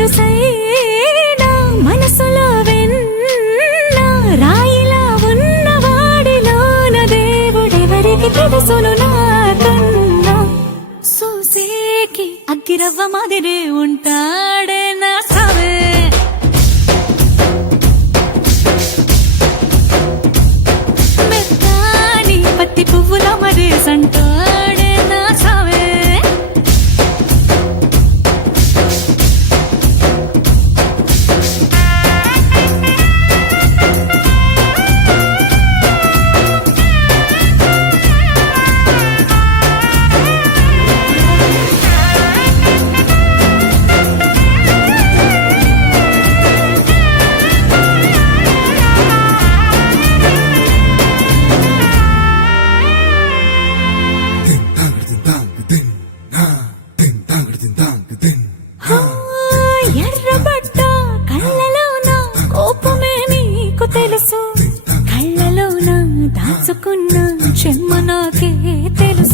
తెలుసైనా మనసులో వెన్న రాయిలా ఉన్నవాడిలోన దేవుడెవరికి తెలుసును నాకన్నా సూసేకి అగ్గిరవ్వ మాదిరే ఉంటాడే నా సావే మెత్తాని పత్తి పువ్వుల మరేసంటాడే నా సావే ఎర్రబడ్డ కళ్ళలోన కోపమే నీకు తెలుసు కళ్ళలోన దాచుకున్న చెమ్మ నాకే తెలుసు